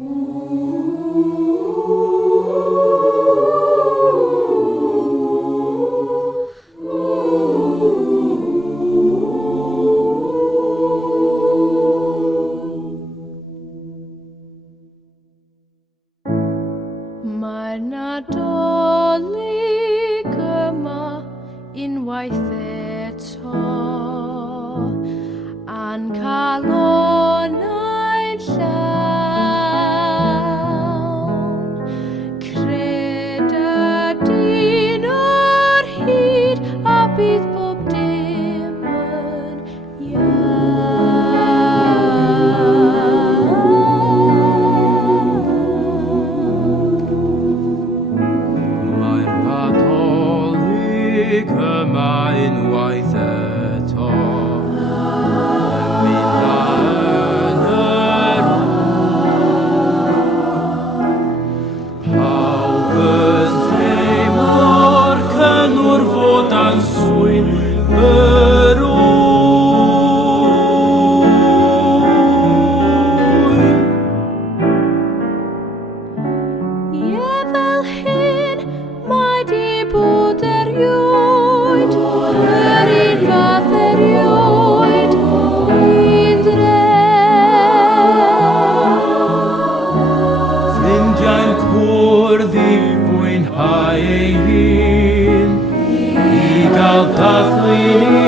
Mae'r Nadolig yma unwaith eto a'n calonnau'n llawn. Cred y dyn o'r hyd a bydd bob dim yn Mae'r Nadolig yma unwaith eto yn mynd yn pawb yn teimlo'r cynnwr fod a'n swyn yr ŵyn. Ie, fel hyn mae di bod erioed, yr un fath erioed, un dref. Ffrindiau'n cwrdd i mwynhau ei hun, i gael dathlu ni